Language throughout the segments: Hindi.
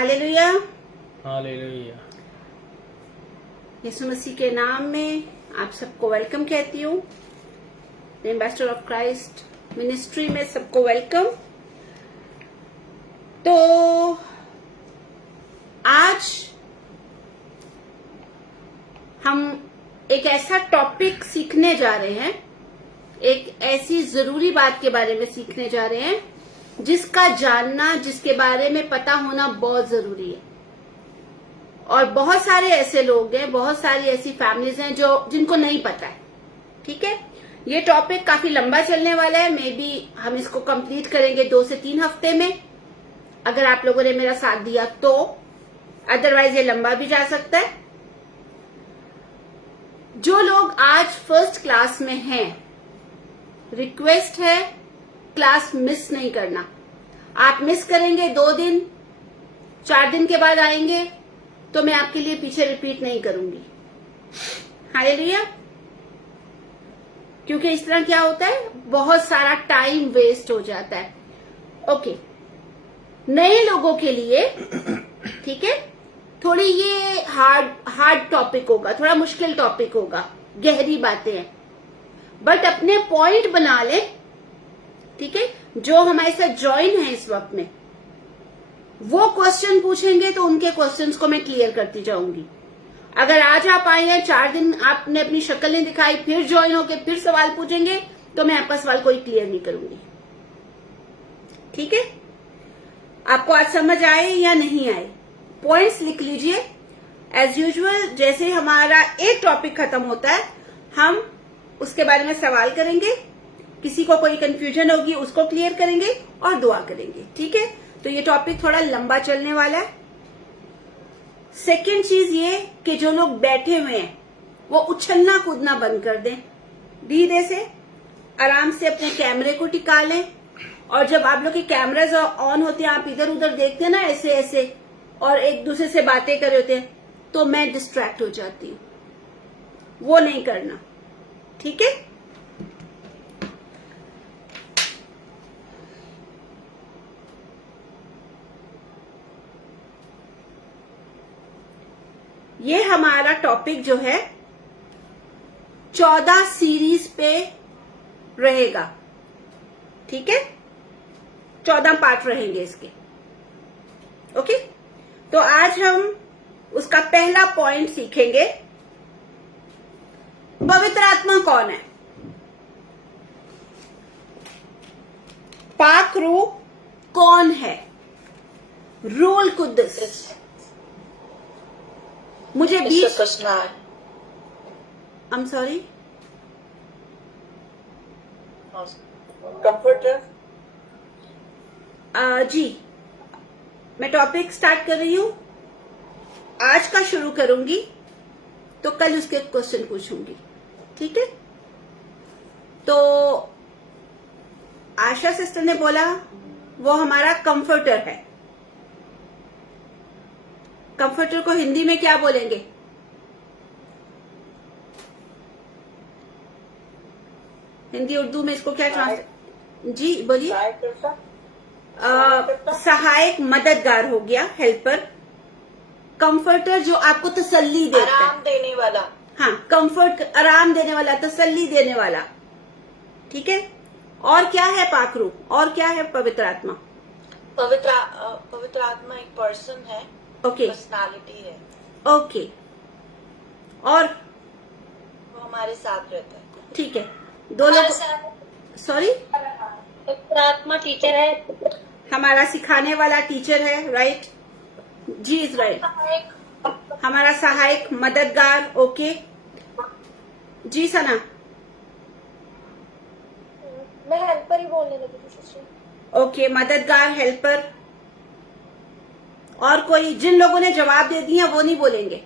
हालेलुया। हालेलुया। यीशु मसीह के नाम में आप सबको वेलकम कहती हूँ। एम्बेसडर ऑफ क्राइस्ट मिनिस्ट्री में सबको वेलकम। तो आज हम एक ऐसा टॉपिक सीखने जा रहे हैं, एक ऐसी जरूरी बात के बारे में सीखने जा रहे हैं जिसका जानना, जिसके बारे में पता होना बहुत जरूरी है। और बहुत सारे ऐसे लोग हैं, बहुत सारी ऐसी फैमिलीज हैं जिनको नहीं पता है। ठीक है, ये टॉपिक काफी लंबा चलने वाला है। मे बी हम इसको कंप्लीट करेंगे 2 से 3 हफ्ते में, अगर आप लोगों ने मेरा साथ दिया तो। अदरवाइज ये लंबा भी जा सकता है। जो लोग आज फर्स्ट क्लास में हैं, रिक्वेस्ट है क्लास मिस नहीं करना। आप मिस करेंगे 2 दिन, 4 दिन के बाद आएंगे तो मैं आपके लिए पीछे रिपीट नहीं करूंगी। हालेलुया। क्योंकि इस तरह क्या होता है, बहुत सारा टाइम वेस्ट हो जाता है। ओके, नए लोगों के लिए ठीक है, थोड़ी ये हार्ड टॉपिक होगा, थोड़ा मुश्किल टॉपिक होगा, गहरी बातें हैं, बट अपने पॉइंट बना ले। ठीक है, जो हमारे साथ ज्वाइन है इस वक्त में, वो क्वेश्चन पूछेंगे तो उनके क्वेश्चंस को मैं क्लियर करती जाऊंगी। अगर आज आप आए हैं, 4 दिन आपने अपनी शक्ल नहीं दिखाई, फिर ज्वाइन होके फिर सवाल पूछेंगे तो मैं आपका सवाल कोई क्लियर नहीं करूंगी। ठीक है, आपको आज समझ आए या नहीं आए, पॉइंट्स लिख लीजिए। एज यूजुअल जैसे हमारा एक टॉपिक खत्म होता है, हम उसके बारे में सवाल करेंगे, किसी को कोई कंफ्यूजन होगी उसको क्लियर करेंगे और दुआ करेंगे। ठीक है, तो ये टॉपिक थोड़ा लंबा चलने वाला है। सेकेंड चीज ये कि जो लोग बैठे हुए हैं वो उछलना कूदना बंद कर दें, धीरे से आराम से अपने कैमरे को टिका लें। और जब आप लोग के कैमराज ऑन होते हैं, आप इधर उधर देखते हैं ना ऐसे ऐसे, और एक दूसरे से बातें कर रहे होते हैं, तो मैं डिस्ट्रैक्ट हो जाती हूँ। वो नहीं करना। ठीक है, ये हमारा टॉपिक जो है 14 सीरीज पे रहेगा। ठीक है, 14 पार्ट रहेंगे इसके। ओके, तो आज हम उसका पहला पॉइंट सीखेंगे, पवित्र आत्मा कौन है। पाक रूह कौन है। रूल कुद्दस। मुझे 20 प्रश्न है। I am sorry, comforter. जी मैं टॉपिक स्टार्ट कर रही हूं। आज का शुरू करूंगी तो कल उसके क्वेश्चन पूछूंगी। ठीक है, तो आशा सिस्टर ने बोला वो हमारा कंफर्टर है। कंफर्टर को हिंदी में क्या बोलेंगे। हिंदी उर्दू में इसको क्या ट्रांसलेट, जी बोलिए। सहायक मददगार हो गया, हेल्पर। कंफर्टर जो आपको तसल्ली देता है, आराम देने वाला। हाँ, कंफर्ट, आराम देने वाला, तसल्ली देने वाला। ठीक है, और क्या है पाक रूह, और क्या है पवित्र आत्मा। पवित्र आत्मा एक पर्सन है। ओके, पर्सनालिटी है। ओके, और वो हमारे साथ रहता है। ठीक है, 2 लोग, सॉरी, पवित्र आत्मा टीचर है, हमारा सिखाने वाला टीचर है। Right, G is right. हमारा सहायक मददगार। ओके जी सना, मैं हेल्पर ही बोलने लगी थी सिस्टर। ओके, मददगार, हेल्पर। और कोई, जिन लोगों ने जवाब दे दिया वो नहीं बोलेंगे।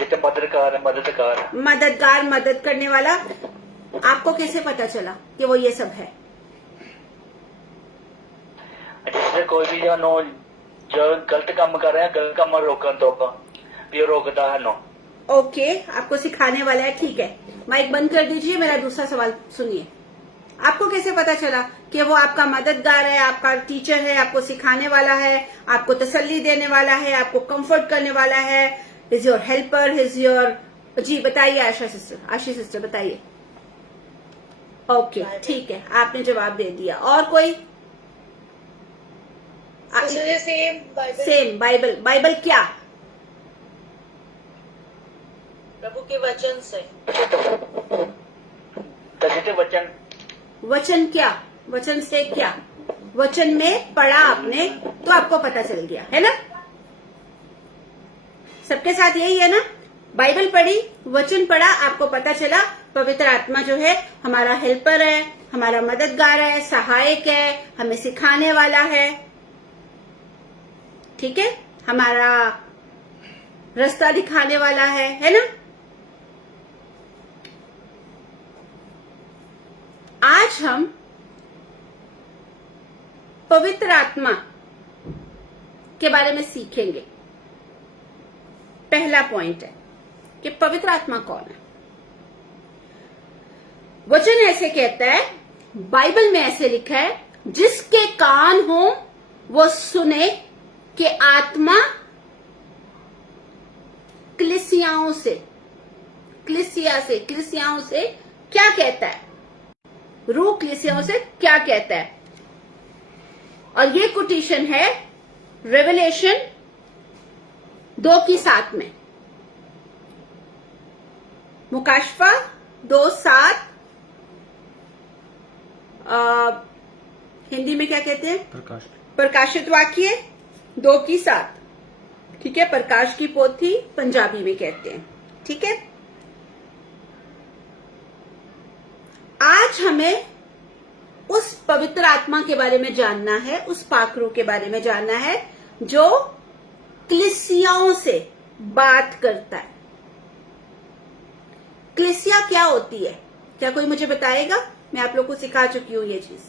मददगार है, मददगार है। मददगार, मदद करने वाला। आपको कैसे पता चला कि वो ये सब है। जिससे कोई भी जो गलत काम कर रहे हैं, गलत काम रोकन तो ये रोकता है नो। ओके, आपको सिखाने वाला है। ठीक है, माइक बंद कर दीजिए, मेरा दूसरा सवाल सुनिए। आपको कैसे पता चला कि वो आपका मददगार है, आपका टीचर है, आपको सिखाने वाला है, आपको तसल्ली देने वाला है, आपको कंफर्ट करने वाला है, is your helper, is your. जी बताइए आशा सिस्टर बताइए। ओके ठीक है, आपने जवाब दे दिया। और कोई? सेम बाइबल क्या? प्रभु के वचन से। कथित वचन। वचन क्या? वचन से क्या? वचन में पढ़ा आपने तो आपको पता चल गया है ना? सबके साथ यही है ना? बाइबल पढ़ी, वचन पढ़ा, आपको पता चला पवित्र आत्मा जो है हमारा हेल्पर है, हमारा मददगार है, सहायक है, हमें सिखाने वाला है, ठीक है, हमारा रास्ता दिखाने वाला है ना? आज हम पवित्र आत्मा के बारे में सीखेंगे। पहला पॉइंट है कि पवित्र आत्मा कौन है। वचन ऐसे कहता है, बाइबल में ऐसे लिखा है, जिसके कान हो वो सुने कि आत्मा कलीसियाओं से क्या कहता है, रूह कलीसियाओं से क्या कहता है। और ये कोटेशन है रेवलेशन 2:7 में, मुकाशफा 2:7, हिंदी में क्या कहते हैं? प्रकाशित वाक्य 2:7, ठीक है, प्रकाश की पोथी पंजाबी में कहते हैं, ठीक है। आज हमें उस पवित्र आत्मा के बारे में जानना है, उस पाखरू के बारे में जानना है जो कलीसियाओं से बात करता है। कलीसिया क्या होती है? क्या कोई मुझे बताएगा? मैं आप लोग को सिखा चुकी हूँ ये चीज।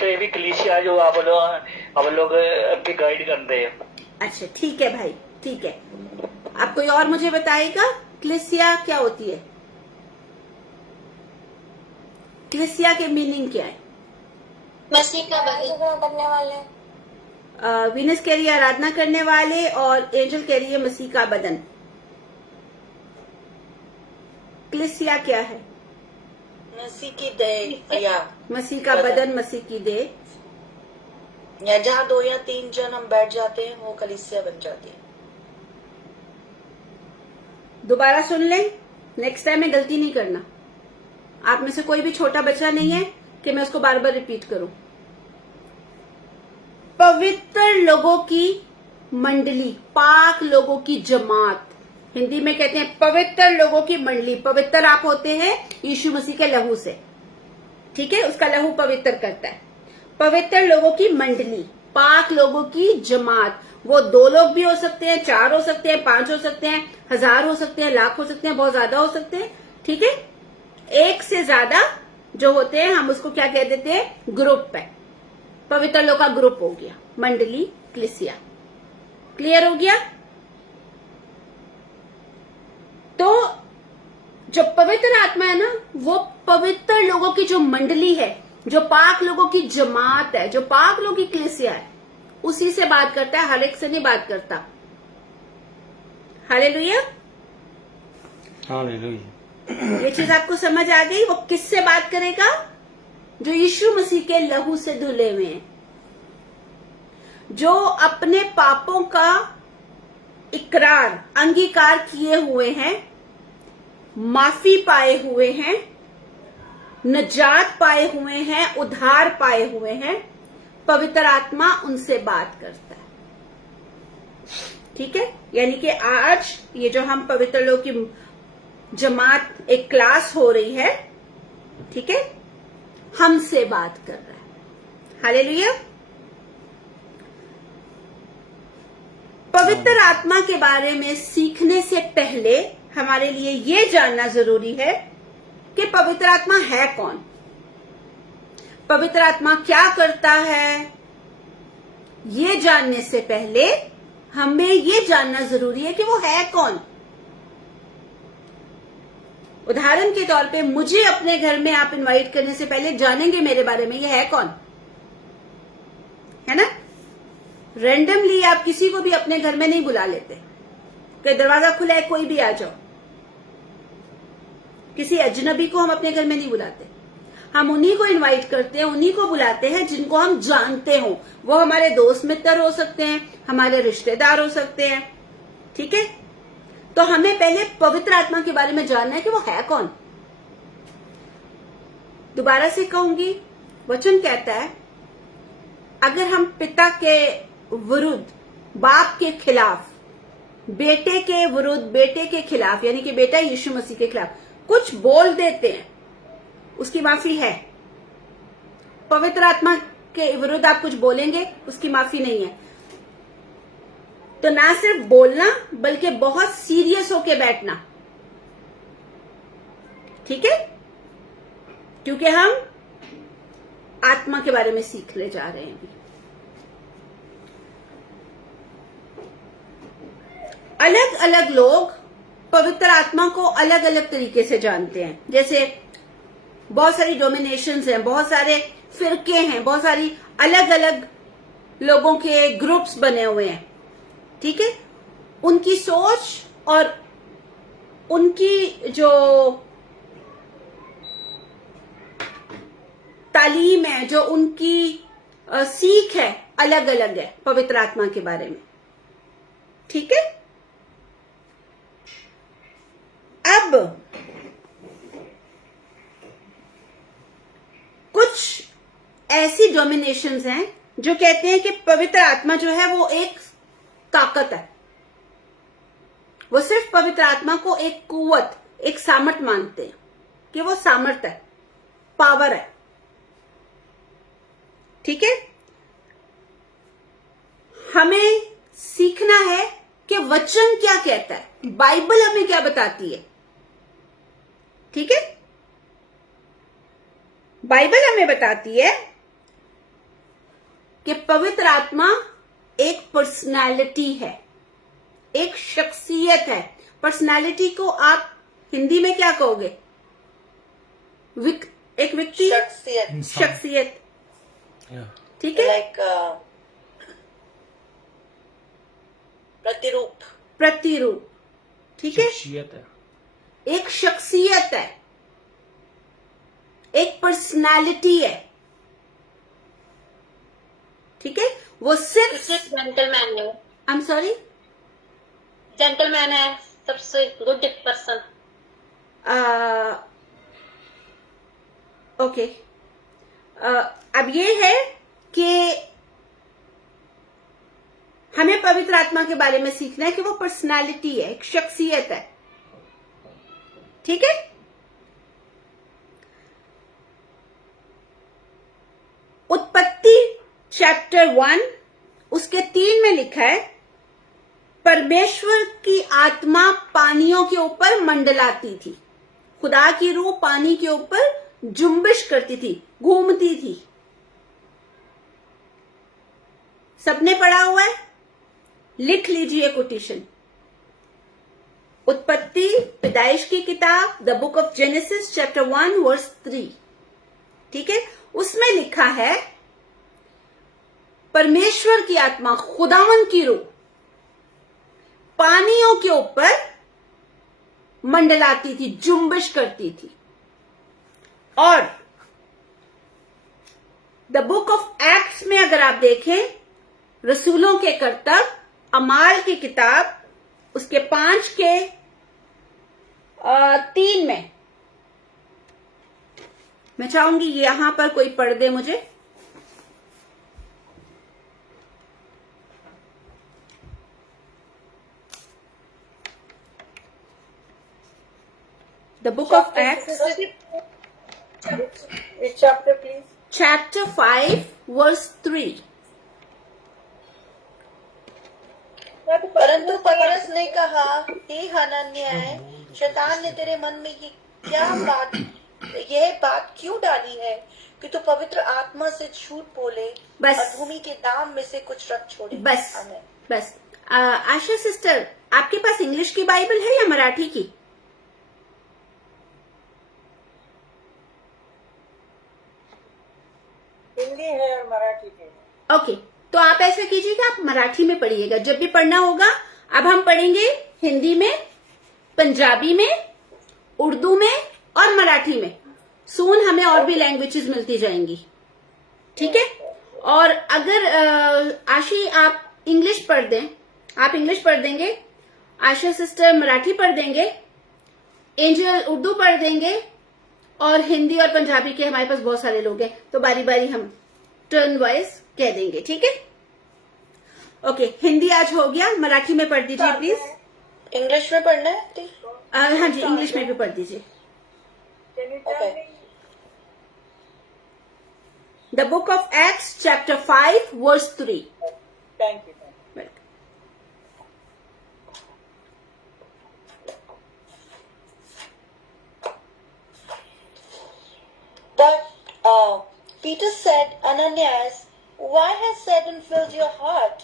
तो ये भी कलीसिया जो आप लोग आपकी गाइड करते हैं। अच्छा ठीक है भाई, ठीक है। आप कोई और मुझे बताएगा कलीसिया क्या होती है? कलीसिया के मीनिंग क्या है? मसीह का बदन करने वाले। वीनस कह रही है आराधना करने वाले और एंजल कह रही है मसीह का बदन। कलीसिया क्या है? मसीह की देह, या मसीह का बदन, मसीह की देह। या जहाँ 2 या 3 जन हम बैठ जाते हैं वो कलीसिया बन जाती है। दोबारा सुन लें, नेक्स्ट टाइम में गलती नहीं करना। आप में से कोई भी छोटा बच्चा नहीं है कि मैं उसको बार बार रिपीट करूं। पवित्र लोगों की मंडली, पाक लोगों की जमात, हिंदी में कहते हैं पवित्र लोगों की मंडली। पवित्र आप होते हैं यीशु मसीह के लहू से, ठीक है, उसका लहू पवित्र करता है। पवित्र लोगों की मंडली, पाक लोगों की जमात, वो 2 लोग भी हो सकते हैं, 4 हो सकते हैं, 5 हो सकते हैं, 1000 हो सकते हैं, लाख हो सकते हैं, बहुत ज्यादा हो सकते हैं, ठीक है। 1 से ज्यादा जो होते हैं हम उसको क्या कह देते हैं? ग्रुप है। पवित्र लोग का ग्रुप हो गया मंडली, कलीसिया। क्लियर हो गया? तो जो पवित्र आत्मा है ना, वो पवित्र लोगों की जो मंडली है, जो पाक लोगों की जमात है, जो पाक लोगों की कलीसिया है, उसी से बात करता है, हर एक से नहीं बात करता। Hallelujah, hallelujah. ये चीज आपको समझ आ गई? वो किससे बात करेगा? जो यीशु मसीह के लहू से धुले हुए हैं, जो अपने पापों का इकरार, अंगीकार किए हुए हैं, माफी पाए हुए हैं, नजात पाए हुए हैं, उद्धार पाए हुए हैं। पवित्र आत्मा उनसे बात करता है, ठीक है। यानी कि आज ये जो हम पवित्र लोग की जमात, एक क्लास हो रही है, ठीक है, हमसे बात कर रहा है। हालेलुया। पवित्र आत्मा के बारे में सीखने से पहले हमारे लिए ये जानना जरूरी है कि पवित्र आत्मा है कौन, पवित्र आत्मा क्या करता है। ये जानने से पहले हमें ये जानना जरूरी है कि वो है कौन। उदाहरण के तौर पे मुझे अपने घर में आप इनवाइट करने से पहले जानेंगे मेरे बारे में, ये है कौन, है ना। रैंडमली आप किसी को भी अपने घर में नहीं बुला लेते कि दरवाजा खुला है कोई भी आ जाओ। किसी अजनबी को हम अपने घर में नहीं बुलाते, हम उन्हीं को इनवाइट करते हैं, उन्हीं को बुलाते हैं जिनको हम जानते हो। वो हमारे दोस्त मित्र हो सकते हैं, हमारे रिश्तेदार हो सकते हैं, ठीक है। तो हमें पहले पवित्र आत्मा के बारे में जानना है कि वो है कौन। दोबारा से कहूंगी, वचन कहता है अगर हम पिता के विरुद्ध, बाप के खिलाफ, बेटे के विरुद्ध, बेटे के खिलाफ यानी कि बेटा यीशु मसीह के खिलाफ कुछ बोल देते हैं, उसकी माफी है। पवित्र आत्मा के विरुद्ध आप कुछ बोलेंगे, उसकी माफी नहीं है। तो ना सिर्फ बोलना बल्कि बहुत सीरियस होके बैठना, ठीक है, क्योंकि हम आत्मा के बारे में सीखने जा रहे हैं। अलग अलग लोग पवित्र आत्मा को अलग अलग तरीके से जानते हैं। जैसे बहुत सारी डोमिनेशंस हैं, बहुत सारे फिरके हैं, बहुत सारी अलग अलग लोगों के ग्रुप्स बने हुए हैं, ठीक है। उनकी सोच और उनकी जो तालीम है, जो उनकी सीख है, अलग अलग है पवित्र आत्मा के बारे में, ठीक है। अब कुछ ऐसी डोमिनेशंस हैं जो कहते हैं कि पवित्र आत्मा जो है वो एक ताकत है। वो सिर्फ पवित्र आत्मा को एक कुव्वत, एक सामर्थ मानते हैं कि वो सामर्थ है, पावर है, ठीक है। हमें सीखना है कि वचन क्या कहता है, बाइबल हमें क्या बताती है, ठीक है। बाइबल हमें बताती है कि पवित्र आत्मा एक पर्सनालिटी है, एक शख्सियत है। पर्सनालिटी को आप हिंदी में क्या कहोगे? एक व्यक्ति, शख्सियत, ठीक है। लाइक प्रतिरूप, प्रतिरूप, ठीक है। शख्सियत है, एक शख्सियत है, एक पर्सनालिटी है, ठीक है। वो सिर्फ जेंटलमैन है, आई एम सॉरी, जेंटलमैन है, सबसे गुड पर्सन। ओके। अब ये है कि हमें पवित्र आत्मा के बारे में सीखना है कि वो पर्सनालिटी है, एक शख्सियत है, ठीक है। उत्पत्ति चैप्टर 1 उसके 3 में लिखा है, परमेश्वर की आत्मा पानियों के ऊपर मंडलाती थी। खुदा की रूह पानी के ऊपर जुम्बिश करती थी, घूमती थी। सबने पढ़ा हुआ है? लिख लीजिए कोटेशन। उत्पत्ति, पैदाइश की किताब, the book of Genesis chapter 1 verse 3, ठीक है। उसमें लिखा है परमेश्वर की आत्मा, खुदावन की रूह पानियों के ऊपर मंडलाती थी, जुम्बिश करती थी। और द बुक ऑफ एक्ट्स में अगर आप देखें, रसूलों के करतब, अमाल की किताब, उसके 5 के 3 में, मैं चाहूंगी यहां पर कोई पढ़ दे मुझे। The book of Acts chapter please. Chapter 5 verse 3। परंतु पौलुस ने कहा, हे हनन्याह, शैतान ने तेरे मन में यह बात क्यों डाली है कि तू पवित्र आत्मा से झूठ बोले बस। और भूमि के दाम में से कुछ रख छोड़े। बस आमीन। बस। आशा सिस्टर, आपके पास इंग्लिश की बाइबल है या मराठी की? मराठी में। ओके, तो आप ऐसा कीजिएगा, आप मराठी में पढ़िएगा। जब भी पढ़ना होगा, अब हम पढ़ेंगे हिंदी में, पंजाबी में, उर्दू में और मराठी में। सून हमें और भी लैंग्वेजेस मिलती जाएंगी, ठीक है। और अगर आशी आप इंग्लिश पढ़ दें, आप इंग्लिश पढ़ देंगे, आशा सिस्टर मराठी पढ़ देंगे, एंजल उर्दू पढ़ देंगे, और हिंदी और पंजाबी के हमारे पास बहुत सारे लोग हैं, तो बारी बारी हम टर्न वाइज कह देंगे, ठीक है। ओके, हिंदी आज हो गया, मराठी में पढ़ दीजिए प्लीज। इंग्लिश में पढ़ना है आंटी? हाँ जी, इंग्लिश में भी पढ़ दीजिए। Okay. The book of Acts chapter 5 verse 3। Thank you. But Peter said, Ananias, why has Satan filled your heart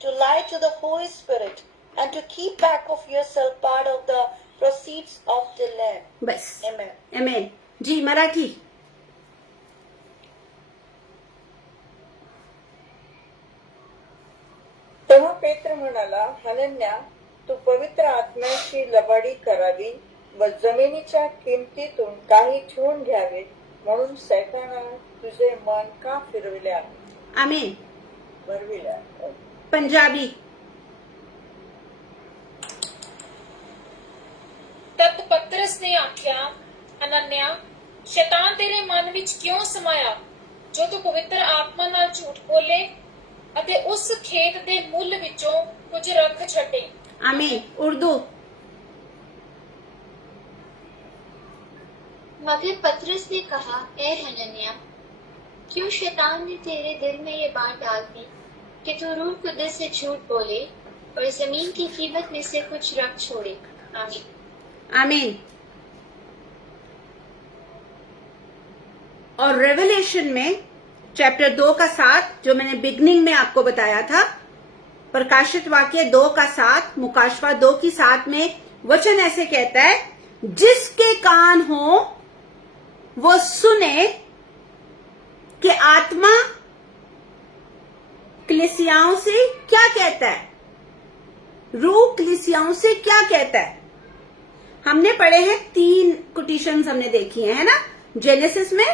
to lie to the Holy Spirit and to keep back of yourself part of the proceeds of the land? बस, Amen. आमेन जी। मराठी। तेव्हा पेत्र म्हणाला, हनन्या, तू पवित्र आत्म्याशी लबाडी करावी व जमिनीच्या किमतीतून काही ठेवून घ्यावे म्हणून सैतानाने तुझे मन का फिरविले आहे? आमीन। भरविले आहे। पंजाबी। तद पतरस ने आख्या, अनन्या, शैतान तेरे मन विच क्यों समाया, जो तू पवित्र आत्मा नाल झूठ बोले अते उस खेत दे मुੱਲ विचों कुछ रख छटे। आमीन। उर्दू। मगर पतरस ने कहा, ए हनन्या, क्यों शैतान ने तेरे दिल में ये बात डाल दी कि तू रूह कुद्दस से झूठ बोले और जमीन की कीमत में से कुछ रख छोड़े? आमीन। आमीन। और रेवलेशन में चैप्टर 2 का 7, जो मैंने बिगनिंग में आपको बताया था, प्रकाशित वाक्य 2 का 7, मुकाशवा 2 की 7 में वचन ऐसे कहता है, जिसके कान हो वो सुने कि आत्मा कलीसियाओं से क्या कहता है, रूह कलीसियाओं से क्या कहता है। हमने पढ़े हैं 3 कोटेशंस हमने देखी है ना, जेनेसिस में,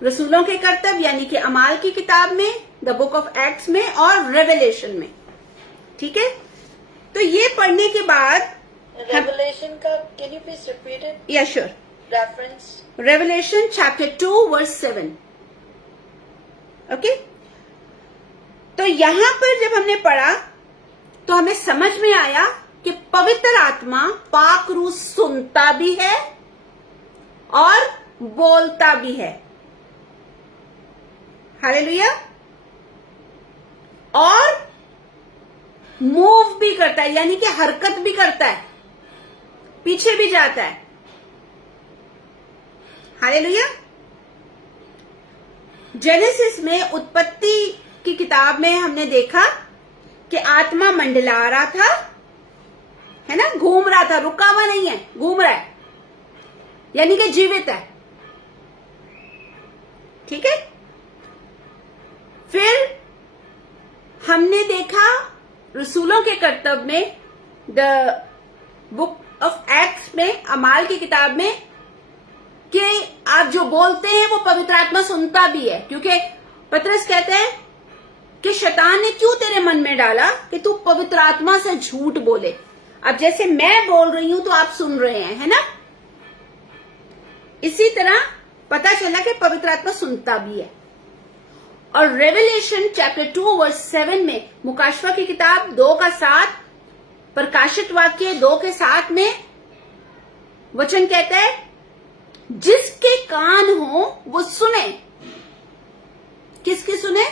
रसूलों के कर्तव्य यानी कि अमाल की किताब में, द बुक ऑफ एक्ट्स में, और रेवलेशन में, ठीक है। तो ये पढ़ने के बाद Revelation का can you please repeat it? या sure, Reference. Revelation chapter 2 verse 7। Okay, तो यहां पर जब हमने पढ़ा तो हमें समझ में आया कि पवित्र आत्मा पाक रूह सुनता भी है और बोलता भी है। हालेलुया। और मूव भी करता है, यानी कि हरकत भी करता है, पीछे भी जाता है। हालेलुया। जेनेसिस में, उत्पत्ति की किताब में हमने देखा कि आत्मा मंडला रहा था, है ना, घूम रहा था, रुका हुआ नहीं है, घूम रहा है, यानी कि जीवित है, ठीक है। फिर हमने देखा रसूलों के कर्तव्य में, द बुक ऑफ एक्ट्स में, अमाल की किताब में, कि आप जो बोलते हैं वो पवित्र आत्मा सुनता भी है, क्योंकि पतरस कहते हैं कि शैतान ने क्यों तेरे मन में डाला कि तू पवित्र आत्मा से झूठ बोले। अब जैसे मैं बोल रही हूं तो आप सुन रहे हैं, है ना, इसी तरह पता चला कि पवित्र आत्मा सुनता भी है। और रेवलेशन चैप्टर 2 वर्स 7 में, मुकाशवा की किताब 2 का 7, प्रकाशित वाक्य 2 के 7 में वचन कहता है, जिसके कान हो वो सुने। किसकी सुने?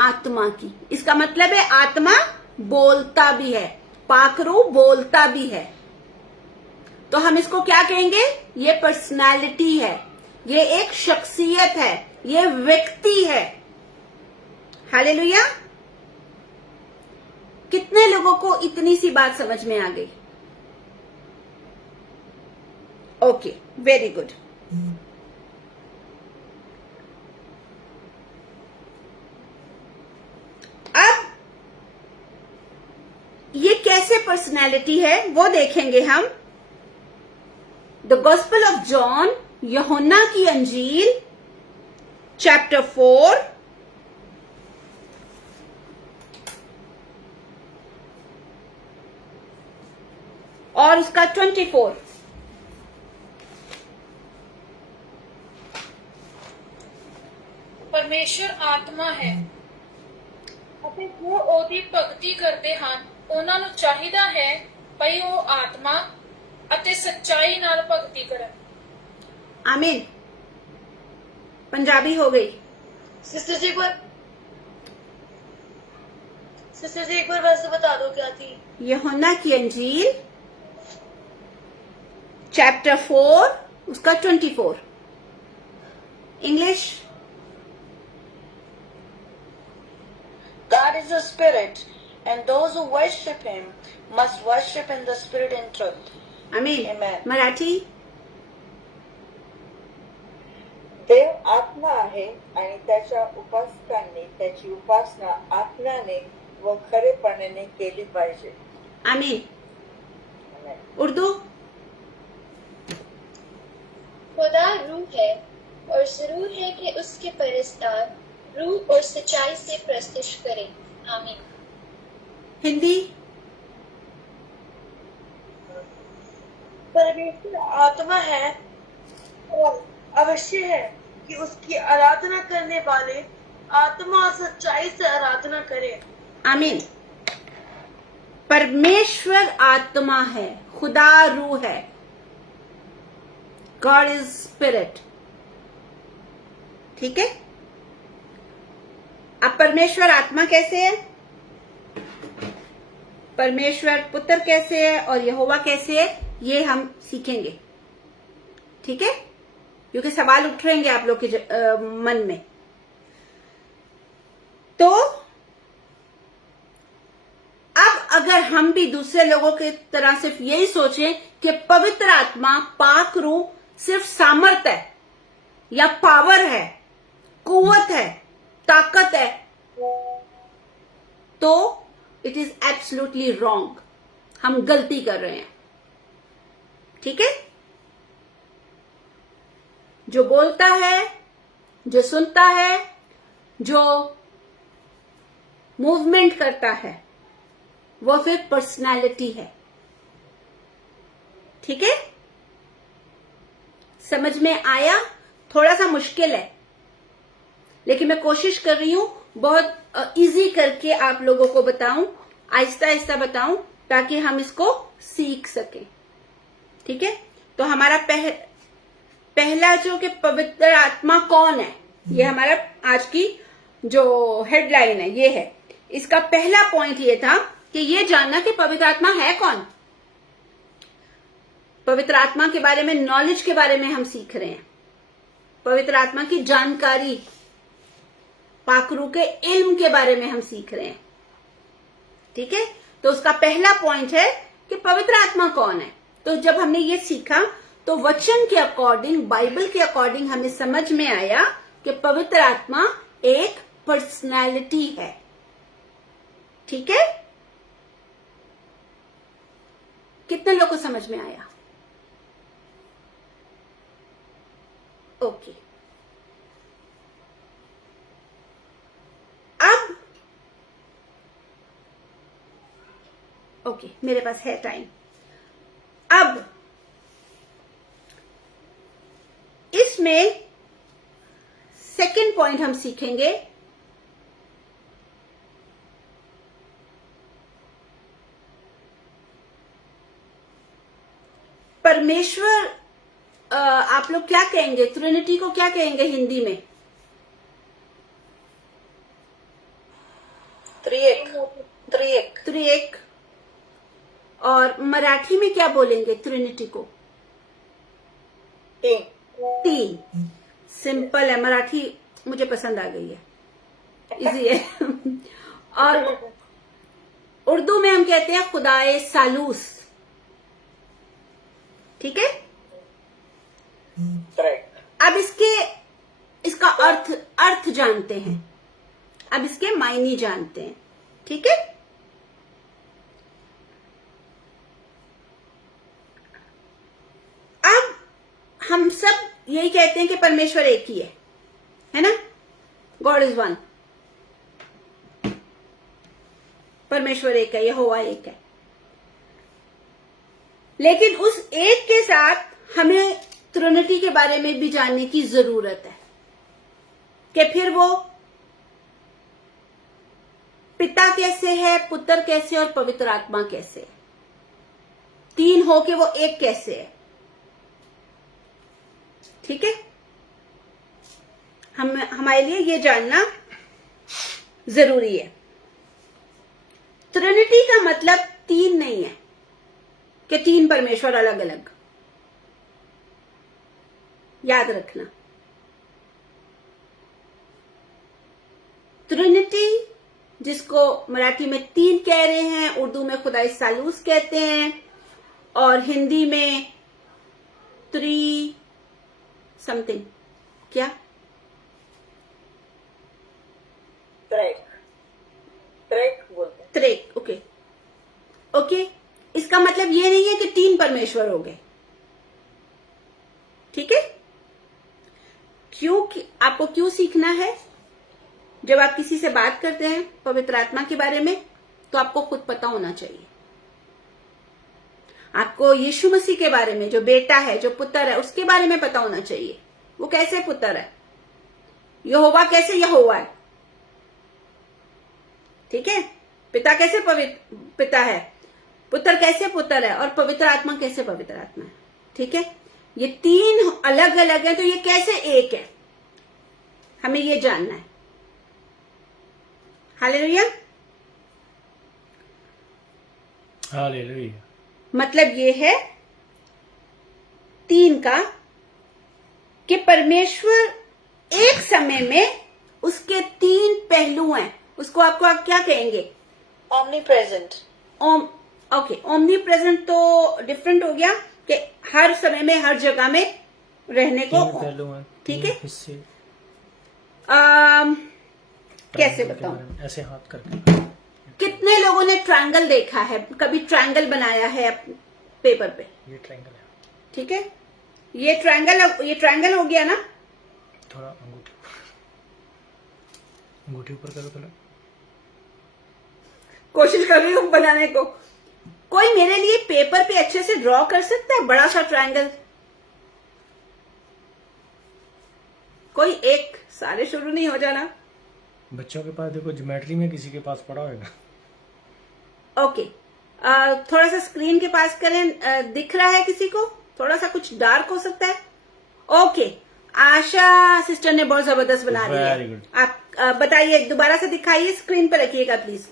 आत्मा की। इसका मतलब है आत्मा बोलता भी है, पाकरू बोलता भी है। तो हम इसको क्या कहेंगे? ये पर्सनालिटी है, ये एक शख्सियत है, ये व्यक्ति है। हालेलुया। कितने लोगों को इतनी सी बात समझ में आ गई? Okay, very good. कैसे पर्सनैलिटी है वो देखेंगे हम। द गॉस्पेल ऑफ जॉन, यूहन्ना की अंजील, चैप्टर 4 और उसका 24। ਪਰਮੇਸ਼ਰ ਆਤਮਾ ਹੈ ਅਤੇ ਜੋ ਉਹਦੀ ਭਗਤੀ ਕਰਦੇ ਹਨ ਉਹਨਾਂ ਨੂੰ ਚਾਹੀਦਾ ਹੈ ਭਈ ਉਹ ਆਤਮਾ ਅਤੇ ਸੱਚਾਈ ਨਾਲ ਭਗਤੀ ਕਰਨ। आमीन। पंजाबी हो गई। सिस्टर जी एक बार वैसे बता दो क्या थी। यूहन्ना की अंजील, चैप्टर 4 उसका 24। English. God is a spirit, and those who worship him must worship in the spirit and truth. आमीन। Amen. मराठी। देव आत्मा आहे आणि त्याच्या उपासकांनी त्याची उपासना आत्म्याने व खरेपणाने केली पाहिजे. आमीन। उर्दू। खुदा रूह है और जरूर है कि उसके परस्तार रूह और सच्चाई से प्रस्तुत करें। आमीन। हिंदी। परमेश्वर आत्मा है और अवश्य है कि उसकी आराधना करने वाले आत्मा और सच्चाई से आराधना करें। आमीन। परमेश्वर आत्मा है, खुदा रूह है, गॉड इज स्पिरिट। ठीक है। अब परमेश्वर आत्मा कैसे है, परमेश्वर पुत्र कैसे है और यहोवा कैसे है, ये हम सीखेंगे। ठीक है, क्योंकि सवाल उठ रहेंगे आप लोग के मन में। तो अब अगर हम भी दूसरे लोगों की तरह सिर्फ यही सोचें कि पवित्र आत्मा, पाक रूह सिर्फ सामर्थ है या पावर है, कुव्वत है, ताकत है, तो इट इज एब्सोल्युटली रॉन्ग। हम गलती कर रहे हैं। ठीक है। जो बोलता है, जो सुनता है, जो मूवमेंट करता है, वो फिर पर्सनालिटी है। ठीक है। समझ में आया? थोड़ा सा मुश्किल है, लेकिन मैं कोशिश कर रही हूं बहुत इजी करके आप लोगों को बताऊं, आहिस्ता आहिस्ता बताऊं, ताकि हम इसको सीख सकें। ठीक है। तो हमारा पहला जो कि पवित्र आत्मा कौन है, ये हमारा आज की जो हेडलाइन है ये है। इसका पहला पॉइंट ये था कि ये जानना कि पवित्र आत्मा है कौन। पवित्र आत्मा के बारे में, नॉलेज के बारे में हम सीख रहे हैं। पवित्र आत्मा की जानकारी, पाकरू के इल्म के बारे में हम सीख रहे हैं। ठीक है। तो उसका पहला पॉइंट है कि पवित्र आत्मा कौन है। तो जब हमने ये सीखा तो वचन के अकॉर्डिंग, बाइबल के अकॉर्डिंग हमें समझ में आया कि पवित्र आत्मा एक पर्सनैलिटी है। ठीक है। कितने लोगों को समझ में आया? ओके। अब ओके, मेरे पास है टाइम। अब इसमें सेकंड पॉइंट हम सीखेंगे, परमेश्वर। आप लोग क्या कहेंगे, ट्रिनिटी को क्या कहेंगे हिंदी में? त्रिएक। और मराठी में क्या बोलेंगे ट्रिनिटी को? तीन। सिंपल है, मराठी मुझे पसंद आ गई है, इजी है। और उर्दू में हम कहते हैं खुदाए सालूस। ठीक है। अब इसका अर्थ जानते हैं, अब इसके मायने जानते हैं। ठीक है। यही कहते हैं कि परमेश्वर एक ही है ना? God is one. परमेश्वर एक है, यहोवा एक है। लेकिन उस एक के साथ हमें ट्रिनिटी के बारे में भी जानने की जरूरत है कि फिर वो पिता कैसे है, पुत्र कैसे और पवित्र आत्मा कैसे है, तीन हो के वो एक कैसे है। ठीक है, हमारे लिए ये जानना जरूरी है। ट्रिनिटी का मतलब तीन नहीं है कि तीन परमेश्वर अलग अलग, याद रखना। ट्रिनिटी जिसको मराठी में तीन कह रहे हैं, उर्दू में खुदाई सालूस कहते हैं और हिंदी में त्रि समथिंग, क्या त्रेक बोलते हैं। त्रेक। ओके ओके, इसका मतलब ये नहीं है कि तीन परमेश्वर हो गए। ठीक है, आपको क्यों सीखना है? जब आप किसी से बात करते हैं पवित्र आत्मा के बारे में तो आपको खुद पता होना चाहिए। आपको यीशु मसीह के बारे में, जो बेटा है, जो पुत्र है, उसके बारे में पता होना चाहिए। वो कैसे पुत्र है, यहोवा कैसे यहोवा है। ठीक है, पिता कैसे पवित्र पिता है, पुत्र कैसे पुत्र है और पवित्र आत्मा कैसे पवित्र आत्मा है। ठीक है, ये तीन अलग अलग है तो ये कैसे एक है, हमें ये जानना है। हालेलुया। हालेलुया। मतलब ये है तीन का कि परमेश्वर एक समय में उसके तीन पहलू हैं। उसको आपको आप क्या कहेंगे? Omnipresent. ओके, ओमनी प्रेजेंट तो डिफरेंट हो गया कि हर समय में हर जगह में रहने को। तीन पहलू हैं, ठीक तीन है, हिस्से। कैसे ट्रायंगल के बताऊं? बारे में ऐसे हाथ करके। कितने लोगों ने ट्रायंगल देखा है, कभी ट्रायंगल बनाया है पेपर पे? ये ट्रायंगल है। ठीक है, ये ट्रायंगल हो गया ना? थोड़ा अंगूठी ऊपर करो थोड़ा। कोशिश कर रही हूँ बनाने को। कोई मेरे लिए पेपर पे अच्छे से ड्रॉ कर सकता है बड़ा सा ट्रायंगल? कोई एक, सारे शुरू नहीं हो जाना। बच्चों के पास देखो, ज्योमेट्री में किसी के पास पड़ा होगा। ओके, थोड़ा सा स्क्रीन के पास करें। दिख रहा है किसी को? थोड़ा सा कुछ डार्क हो सकता है। ओके, आशा सिस्टर ने बहुत जबरदस्त बना दिया Very है। good. आप बताइए, दोबारा से दिखाइए, स्क्रीन पर रखिएगा प्लीज।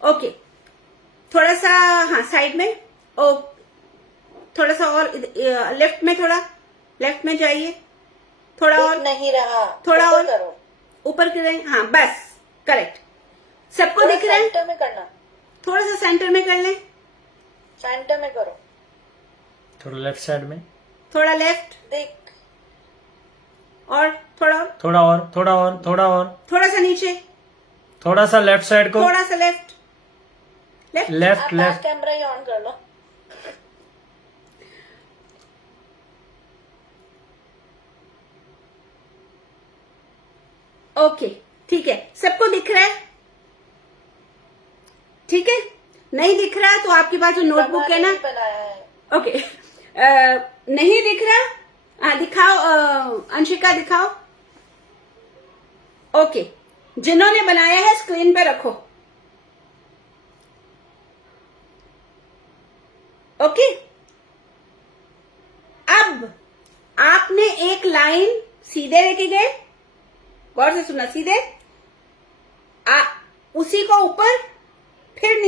ओके, थोड़ा सा, हाँ साइड में, ओ थोड़ा सा और लेफ्ट में, थोड़ा लेफ्ट में जाइए, थोड़ा दिख और, नहीं रहा, थोड़ा ऊपर और करो, ऊपर करें। हाँ बस, करेक्ट। सबको थोड़ा दिख रहा है? सेंटर में करना, थोड़ा सा सेंटर में कर लें, सेंटर में करो, थोड़ा लेफ्ट साइड में, थोड़ा लेफ्ट दिख, और थोड़ा और, थोड़ा और, थोड़ा और, थोड़ा और, थोड़ा सा नीचे, थोड़ा सा लेफ्ट साइड को, थोड़ा सा लेफ्ट, लेफ्ट। लेफ्ट आप लेफ्ट। कैमरा ही ऑन कर लो। ओके, ठीक है, सबको दिख रहा है? ठीक है, नहीं दिख रहा तो आपके पास जो नोटबुक है ना, बनाया है, ओके, नहीं दिख रहा, हाँ दिखाओ, अंशिका दिखाओ। ओके, जिन्होंने बनाया है स्क्रीन पे रखो। ओके, अब आपने एक लाइन सीधे लेके गए, गौर से सुना, सीधे उसी को ऊपर, फिर नीचे।